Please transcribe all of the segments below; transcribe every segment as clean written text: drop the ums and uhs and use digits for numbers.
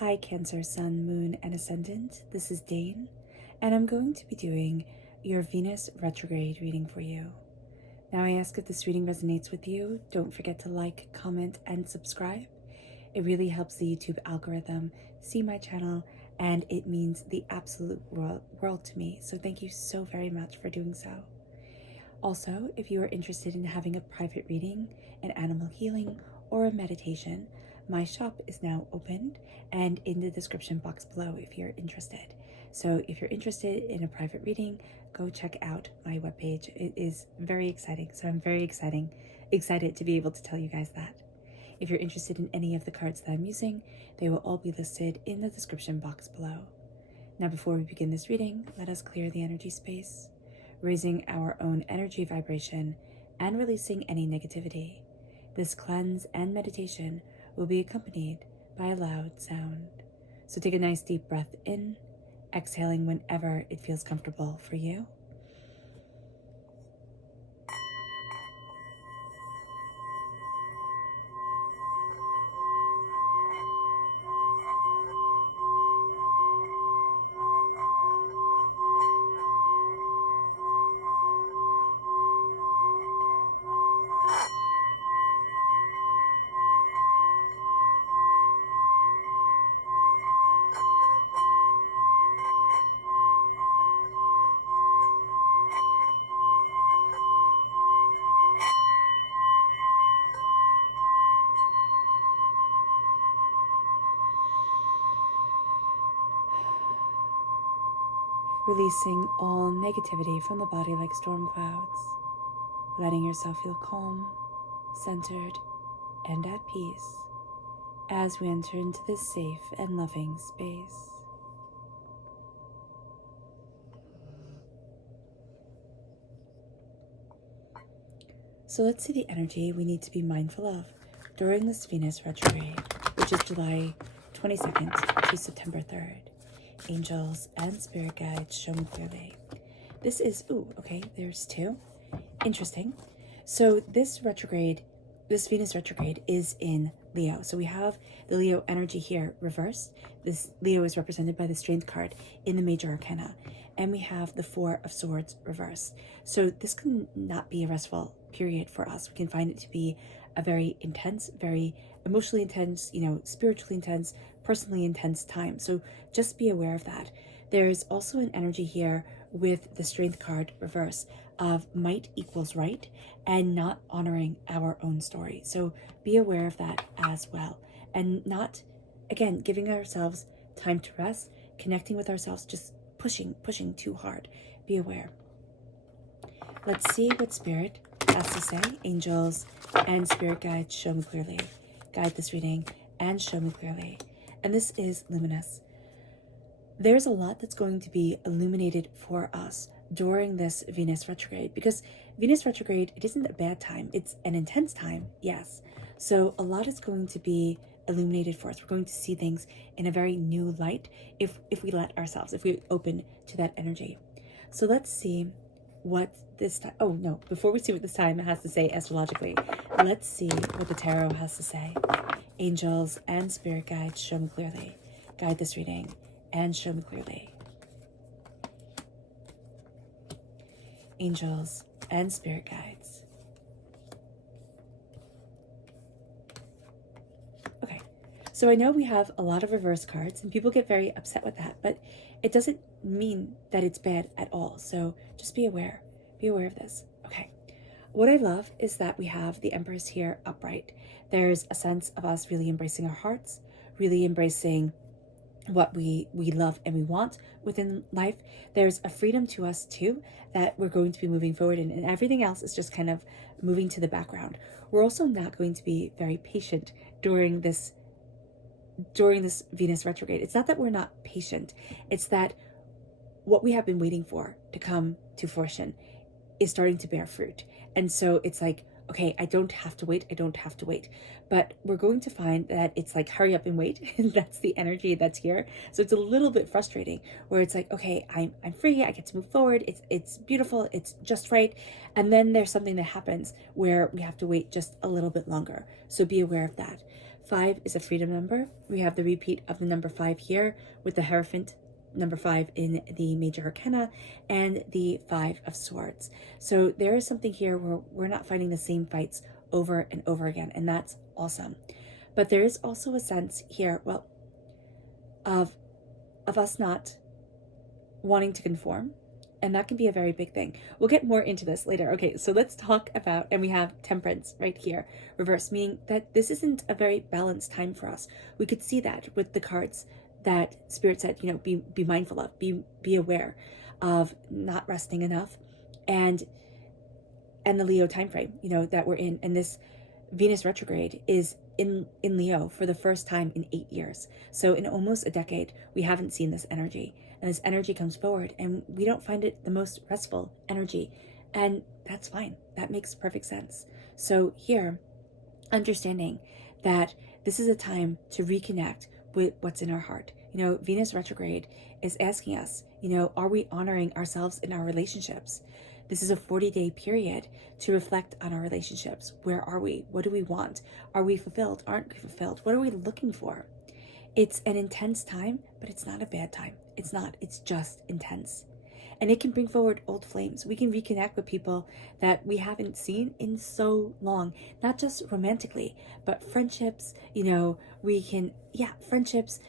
Hi Cancer, Sun, Moon, and Ascendant. This is Dane, and I'm going to be doing your Venus retrograde reading for you. Now I ask if this reading resonates with you, don't forget to like, comment, and subscribe. It really helps the YouTube algorithm see my channel, and it means the absolute world to me, so thank you so very much for doing so. Also, if you are interested in having a private reading, an animal healing, or a meditation, my shop is now opened and in the description box below if you're interested. So if you're interested in a private reading, go check out my webpage. It is very exciting, so I'm very excited to be able to tell you guys that. If you're interested in any of the cards that I'm using, they will all be listed in the description box below. Now before we begin this reading, let us clear the energy space, raising our own energy vibration and releasing any negativity. This cleanse and meditation will be accompanied by a loud sound. So take a nice deep breath in, exhaling whenever it feels comfortable for you. Releasing all negativity from the body like storm clouds, letting yourself feel calm, centered, and at peace as we enter into this safe and loving space. So let's see the energy we need to be mindful of during this Venus retrograde, which is July 22nd to September 3rd. Angels and spirit guides show me clearly. This is, okay, there's two. Interesting. So this Venus retrograde is in Leo. So we have the Leo energy here reversed. This Leo is represented by the Strength card in the major arcana. And we have the Four of Swords reversed. So this can not be a restful period for us. We can find it to be a very intense, very emotionally intense, spiritually intense, personally intense time. So just be aware of that. There's also an energy here with the Strength card reverse of might equals right and not honoring our own story. So be aware of that as well. And not, again, giving ourselves time to rest, connecting with ourselves, just pushing too hard. Be aware. Let's see what Spirit has to say. Angels and spirit guides show me clearly. Guide this reading and show me clearly. And this is luminous. There's a lot that's going to be illuminated for us during this Venus retrograde, because Venus retrograde, it isn't a bad time. It's an intense time, yes. So a lot is going to be illuminated for us. We're going to see things in a very new light if we let ourselves, if we open to that energy. So let's see what this time, before we see what this time has to say astrologically, let's see what the tarot has to say. Angels and spirit guides show me clearly. Guide this reading and show me clearly. Angels and spirit guides. Okay, so I know we have a lot of reverse cards and people get very upset with that, but it doesn't mean that it's bad at all. So just be aware of this. Okay, what I love is that we have the Empress here upright. There's a sense of us really embracing our hearts, really embracing what we love and we want within life. There's a freedom to us too that we're going to be moving forward in, and everything else is just kind of moving to the background. We're also not going to be very patient during this Venus retrograde. It's not that we're not patient, it's that what we have been waiting for to come to fruition is starting to bear fruit. And so it's like, okay, I don't have to wait. But we're going to find that it's like, hurry up and wait. And that's the energy that's here. So it's a little bit frustrating where it's like, okay, I'm free. I get to move forward. It's beautiful. It's just right. And then there's something that happens where we have to wait just a little bit longer. So be aware of that. 5 is a freedom number. We have the repeat of the number 5 here with the Hierophant number 5 in the major arcana and the 5 of swords. So there is something here where we're not fighting the same fights over and over again, and that's awesome. But there is also a sense here, well, of us not wanting to conform, and that can be a very big thing. We'll get more into this later. Okay, so let's talk about, and we have Temperance right here, reverse, meaning that this isn't a very balanced time for us. We could see that with the cards that Spirit said, be mindful of, be aware of not resting enough, and the Leo time frame, that we're in. And this Venus retrograde is in Leo for the first time in 8 years. So in almost a decade, we haven't seen this energy. And this energy comes forward, and we don't find it the most restful energy. And that's fine. That makes perfect sense. So here, understanding that this is a time to reconnect with what's in our heart. Venus retrograde is asking us, are we honoring ourselves in our relationships? This is a 40-day period to reflect on our relationships. Where are we? What do we want? Are we fulfilled? Aren't we fulfilled? What are we looking for? It's an intense time, but it's not a bad time. It's not. It's just intense. And it can bring forward old flames. We can reconnect with people that we haven't seen in so long, not just romantically, but friendships, friendships,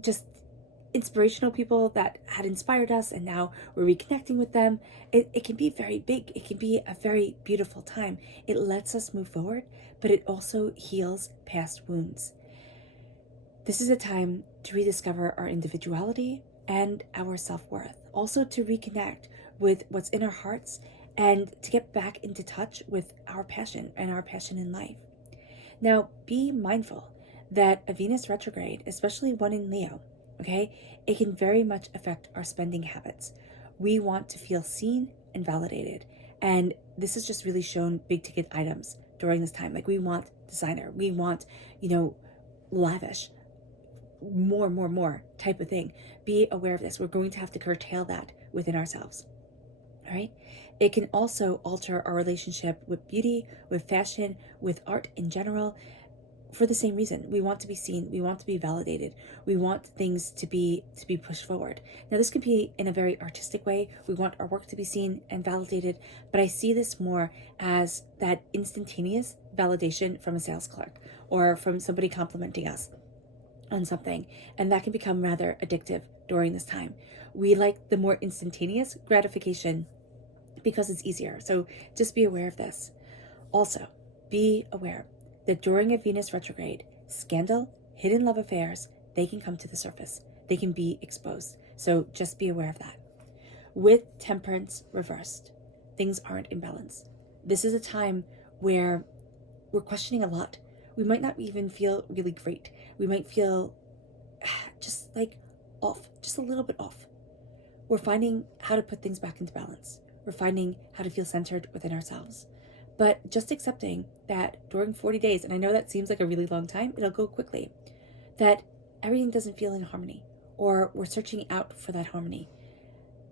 just inspirational people that had inspired us, and now we're reconnecting with them. It can be very big. It can be a very beautiful time. It lets us move forward, but it also heals past wounds. This is a time to rediscover our individuality and our self-worth. Also to reconnect with what's in our hearts and to get back into touch with our passion and our passion in life. Now, be mindful that a Venus retrograde, especially one in Leo, okay, it can very much affect our spending habits. We want to feel seen and validated. And this is just really shown big ticket items during this time. Like we want designer, we want, lavish, more type of thing. Be aware of this. We're going to have to curtail that within ourselves. All right. It can also alter our relationship with beauty, with fashion, with art in general, for the same reason. We want to be seen. We want to be validated. We want things to be pushed forward. Now, this could be in a very artistic way. We want our work to be seen and validated, but I see this more as that instantaneous validation from a sales clerk or from somebody complimenting us on something, and that can become rather addictive during this time. We like the more instantaneous gratification because it's easier. So just be aware of this. Also, be aware that during a Venus retrograde, scandal, hidden love affairs, they can come to the surface. They can be exposed. So just be aware of that. With Temperance reversed, things aren't in balance. This is a time where we're questioning a lot. We might not even feel really great. We might feel just like off, just a little bit off. We're finding how to put things back into balance. We're finding how to feel centered within ourselves. But just accepting that during 40 days, and I know that seems like a really long time, it'll go quickly, that everything doesn't feel in harmony, or we're searching out for that harmony.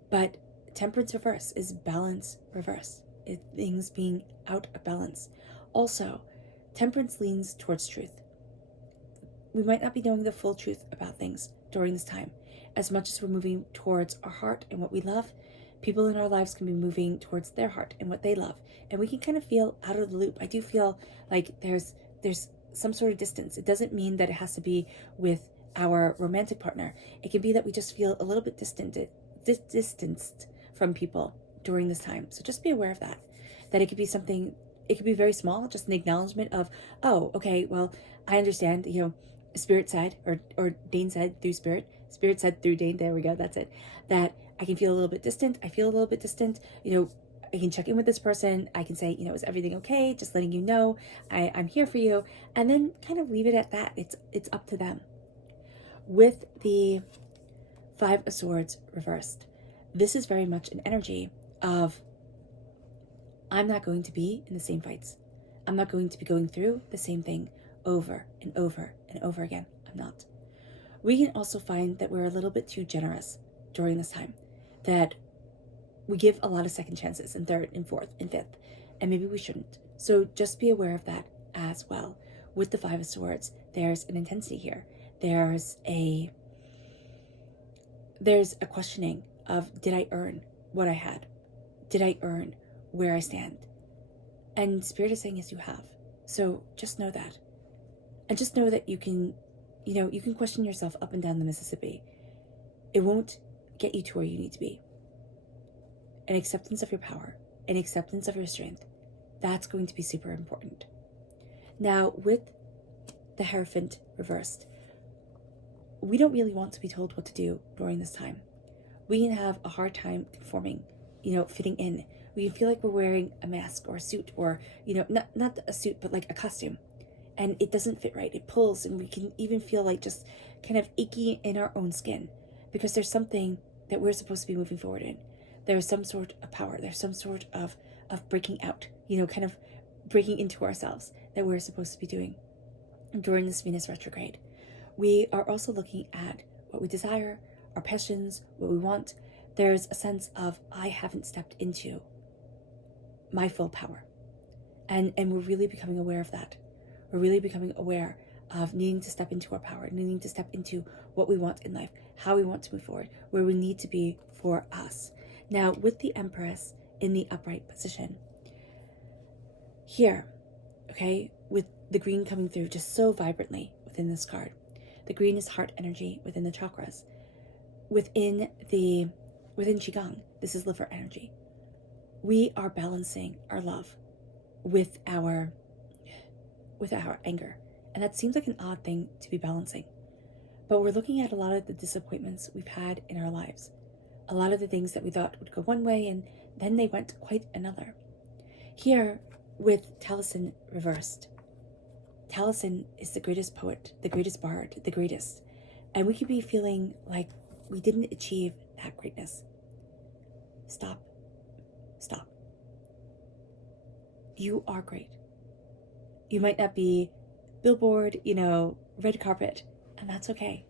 But Temperance reverse is balance reverse. Things being out of balance. Also, Temperance leans towards truth. We might not be knowing the full truth about things during this time. As much as we're moving towards our heart and what we love, people in our lives can be moving towards their heart and what they love. And we can kind of feel out of the loop. I do feel like there's some sort of distance. It doesn't mean that it has to be with our romantic partner. It can be that we just feel a little bit distanced from people during this time. So just be aware of that. That it could be something, it could be very small, just an acknowledgement of, oh, okay, well, I understand, Spirit said, or Dane said through Spirit said through Dane, there we go, that's it, that I can feel a little bit distant. I feel a little bit distant. I can check in with this person. I can say, is everything okay? Just letting you know I'm here for you. And then kind of leave it at that. It's up to them. With the 5 of Swords reversed, this is very much an energy of, I'm not going to be in the same fights. I'm not going to be going through the same thing over and over and over again. I'm not. We can also find that we're a little bit too generous during this time, that we give a lot of second chances and third and fourth and fifth, and maybe we shouldn't. So just be aware of that as well. With the 5 of Swords, there's an intensity here. There's a questioning of, did I earn what I had? Did I earn where I stand? And Spirit is saying, yes, you have. So just know that. And just know that you can question yourself up and down the Mississippi. It won't get you to where you need to be. An acceptance of your power, an acceptance of your strength, that's going to be super important. Now, with the Hierophant reversed, we don't really want to be told what to do during this time. We can have a hard time conforming, fitting in. We can feel like we're wearing a mask or a suit, or, not a suit, but like a costume. And it doesn't fit right. It pulls, and we can even feel like just kind of achy in our own skin, because there's something that we're supposed to be moving forward in. There's some sort of power. There's some sort of breaking out, kind of breaking into ourselves that we're supposed to be doing during this Venus retrograde. We are also looking at what we desire, our passions, what we want. There's a sense of, I haven't stepped into my full power. And we're really becoming aware of that. We're really becoming aware of needing to step into our power, needing to step into what we want in life, how we want to move forward, where we need to be for us. Now, with the Empress in the upright position, here, okay, with the green coming through just so vibrantly within this card. The green is heart energy within the chakras. Within Qigong, this is liver energy. We are balancing our love with our anger. And that seems like an odd thing to be balancing. But we're looking at a lot of the disappointments we've had in our lives. A lot of the things that we thought would go one way, and then they went quite another. Here, with Taliesin reversed, Taliesin is the greatest poet, the greatest bard, the greatest. And we could be feeling like we didn't achieve that greatness. Stop. Stop. You are great. You might not be billboard, red carpet, and that's okay.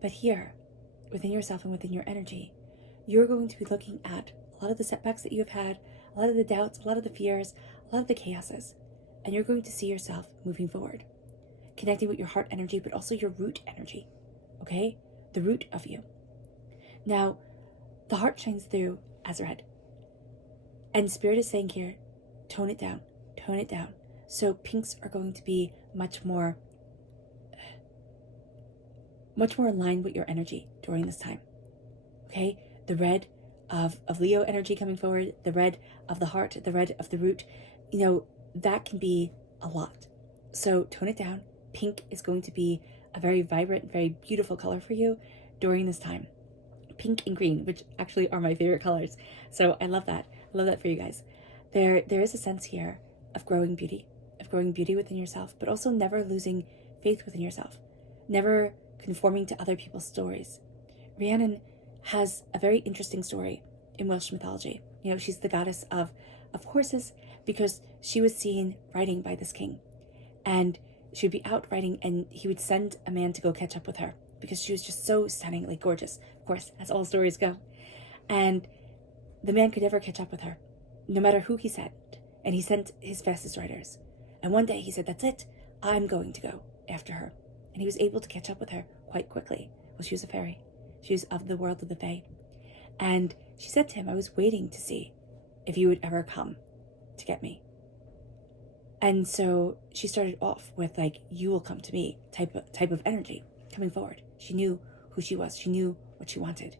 But here, within yourself and within your energy, you're going to be looking at a lot of the setbacks that you have had, a lot of the doubts, a lot of the fears, a lot of the chaoses, and you're going to see yourself moving forward, connecting with your heart energy, but also your root energy, okay? The root of you. Now, the heart shines through as red. And Spirit is saying here, tone it down, tone it down. So pinks are going to be much more in line with your energy during this time, okay? The red of Leo energy coming forward, the red of the heart, the red of the root, that can be a lot. So tone it down. Pink is going to be a very vibrant, very beautiful color for you during this time. Pink and green, which actually are my favorite colors. So I love that. I love that for you guys. There is a sense here of growing beauty within yourself, but also never losing faith within yourself, never conforming to other people's stories. Rhiannon has a very interesting story in Welsh mythology. She's the goddess of horses, because she was seen riding by this king, and she would be out riding, and he would send a man to go catch up with her because she was just so stunningly gorgeous, of course, as all stories go. And the man could never catch up with her, no matter who he sent, and he sent his fastest riders. And one day he said, that's it, I'm going to go after her. And he was able to catch up with her quite quickly. Well, she was a fairy. She was of the world of the Fae. And she said to him, I was waiting to see if you would ever come to get me. And so she started off with you will come to me type of energy coming forward. She knew who she was. She knew what she wanted.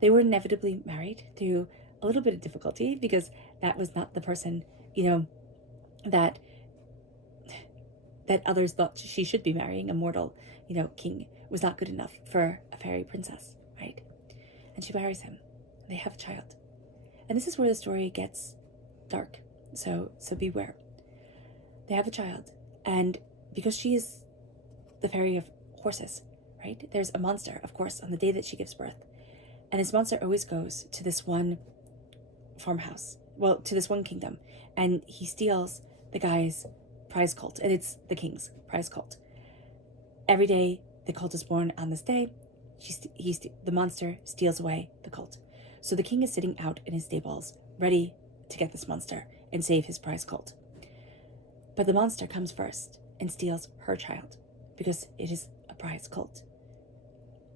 They were inevitably married through a little bit of difficulty, because that was not the person, that others thought she should be marrying. A mortal, king was not good enough for a fairy princess, right? And she marries him. They have a child. And this is where the story gets dark. So beware. They have a child. And because she is the fairy of horses, right? There's a monster, of course, on the day that she gives birth. And this monster always goes to this one farmhouse. Well, to this one kingdom. And he steals the guy's prize colt. And it's the king's prize colt. Every day, the colt is born on this day. The monster steals away the colt. So the king is sitting out in his stables, ready to get this monster and save his prize colt. But the monster comes first, and steals her child because it is a prize cult.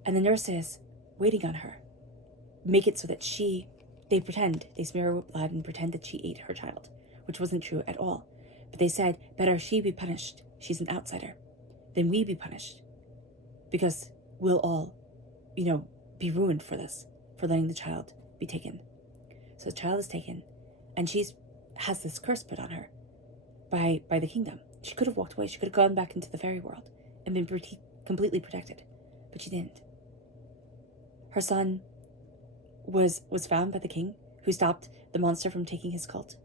And the nurses waiting on her make it so that they smear her with blood and pretend that she ate her child, which wasn't true at all. But they said, better she be punished, she's an outsider, than we be punished, because we'll all, be ruined for this, for letting the child be taken. So the child is taken, and she has this curse put on her by the kingdom. She could have walked away. She could have gone back into the fairy world and been completely protected, but she didn't. Her son was found by the king, who stopped the monster from taking his cult,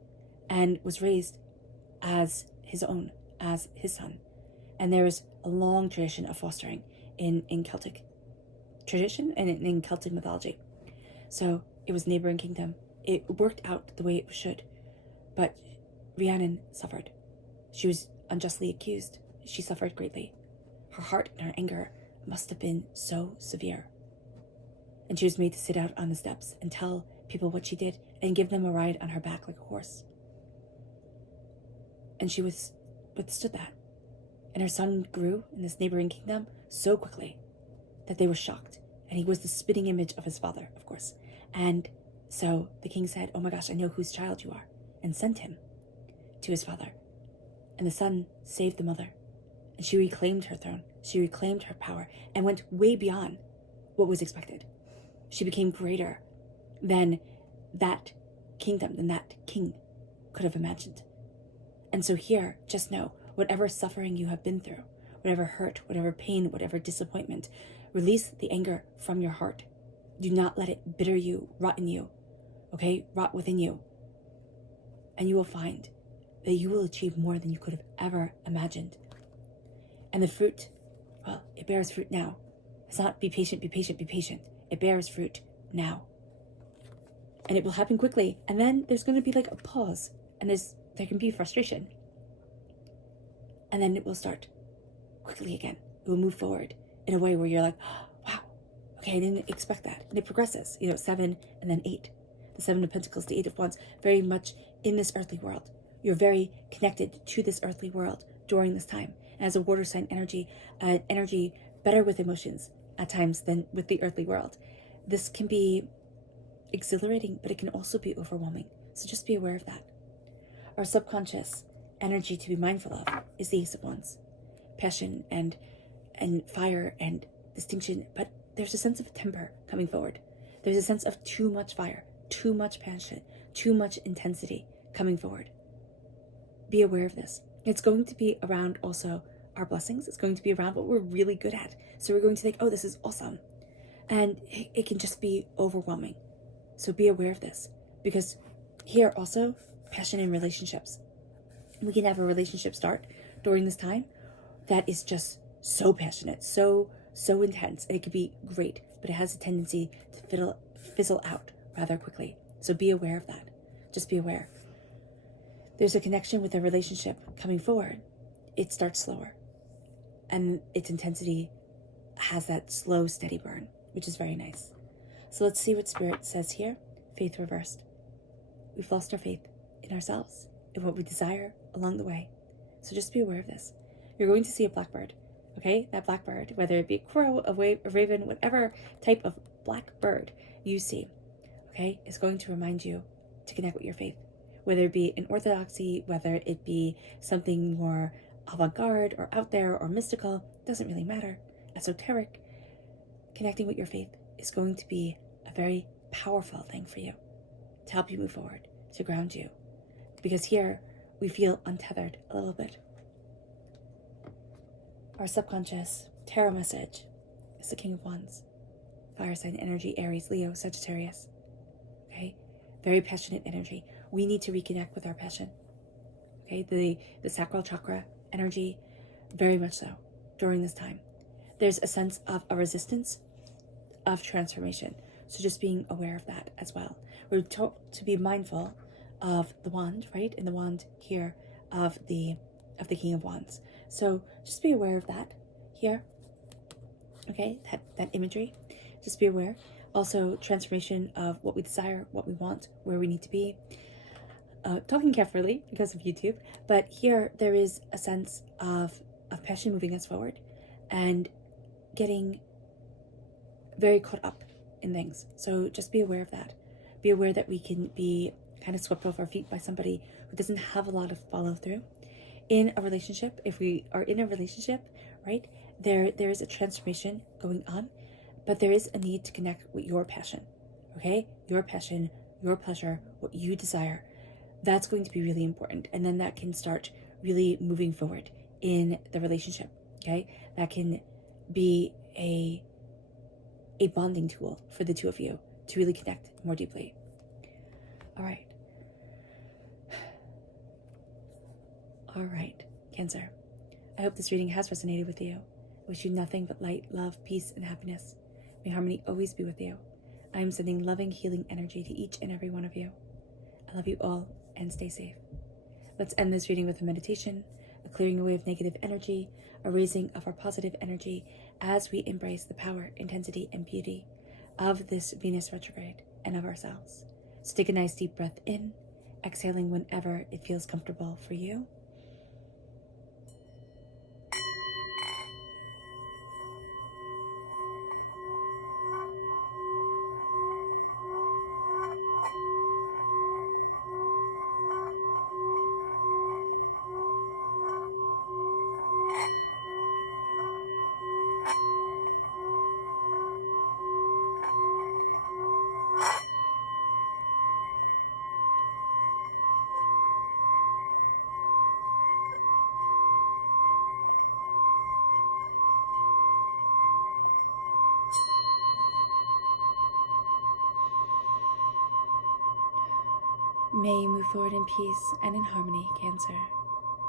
and was raised as his own, as his son. And there is a long tradition of fostering in Celtic tradition and in Celtic mythology. So it was a neighboring kingdom. It worked out the way it should, but Rhiannon suffered. She was unjustly accused. She suffered greatly. Her heart and her anger must have been so severe. And she was made to sit out on the steps and tell people what she did and give them a ride on her back like a horse. And she withstood that. And her son grew in this neighboring kingdom so quickly that they were shocked. And he was the spitting image of his father, of course. And so the king said, oh my gosh, I know whose child you are, and sent him to his father. And the son saved the mother. And she reclaimed her throne. She reclaimed her power and went way beyond what was expected. She became greater than that kingdom, than that king could have imagined. And so here, just know, whatever suffering you have been through, whatever hurt, whatever pain, whatever disappointment, release the anger from your heart. Do not let it bitter you, rot in you, okay? Rot within you. And you will find that you will achieve more than you could have ever imagined. And the fruit, well, it bears fruit now. It's not be patient, be patient, be patient. It bears fruit now. And it will happen quickly. And then there's going to be like a pause. And there can be frustration. And then it will start quickly again. It will move forward in a way where you're like, oh, wow, okay, I didn't expect that. And it progresses, 7 and then 8. The 7 of Pentacles, the 8 of Wands, very much in this earthly world. You're very connected to this earthly world during this time. And as a water sign energy better with emotions at times than with the earthly world. This can be exhilarating, but it can also be overwhelming. So just be aware of that. Our subconscious energy to be mindful of is the Ace of Wands. Passion and fire and distinction, but there's a sense of temper coming forward. There's a sense of too much fire, too much passion, too much intensity coming forward. Be aware of this. It's going to be around also our blessings. It's going to be around what we're really good at. So we're going to think, oh, this is awesome. And it can just be overwhelming. So be aware of this. Because here also, passion in relationships. We can have a relationship start during this time that is just so passionate, so intense. And it could be great, but it has a tendency to fizzle out rather quickly. So be aware of that. Just be aware. There's a connection with a relationship coming forward. It starts slower. And its intensity has that slow, steady burn, which is very nice. So let's see what Spirit says here. Faith reversed. We've lost our faith in ourselves, in what we desire along the way. So just be aware of this. You're going to see a blackbird, okay? That blackbird, whether it be a crow, a raven, whatever type of black bird you see, okay, is going to remind you to connect with your faith. Whether it be in orthodoxy, whether it be something more avant-garde or out there or mystical, doesn't really matter. Esoteric, connecting with your faith is going to be a very powerful thing for you to help you move forward, to ground you. Because here we feel untethered a little bit. Our subconscious tarot message is the King of Wands. Fire sign energy, Aries, Leo, Sagittarius. Okay? Very passionate energy. We need to reconnect with our passion. Okay? The sacral chakra energy, very much so during this time. There's a sense of a resistance of transformation. So just being aware of that as well. We're taught to be mindful of the wand, right? In the wand here of the King of Wands. So just be aware of that here. Okay, that imagery. Just be aware. Also, transformation of what we desire, what we want, where we need to be. Talking carefully because of YouTube, but here there is a sense of of passion moving us forward and getting very caught up in things. So just be aware of that. Be aware that we can be kind of swept off our feet by somebody who doesn't have a lot of follow through. In a relationship, if we are in a relationship, right, there is a transformation going on, but there is a need to connect with your passion, okay? Your passion, your pleasure, what you desire. That's going to be really important. And then that can start really moving forward in the relationship, okay? That can be a bonding tool for the two of you to really connect more deeply. All right. All right, Cancer. I hope this reading has resonated with you. I wish you nothing but light, love, peace, and happiness. May harmony always be with you. I am sending loving, healing energy to each and every one of you. I love you all, and stay safe. Let's end this reading with a meditation, a clearing away of negative energy, a raising of our positive energy as we embrace the power, intensity, and beauty of this Venus retrograde and of ourselves. So take a nice deep breath in, exhaling whenever it feels comfortable for you. May you move forward in peace and in harmony, Cancer.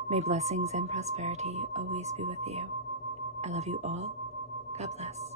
May blessings and prosperity always be with you. I love you all. God bless.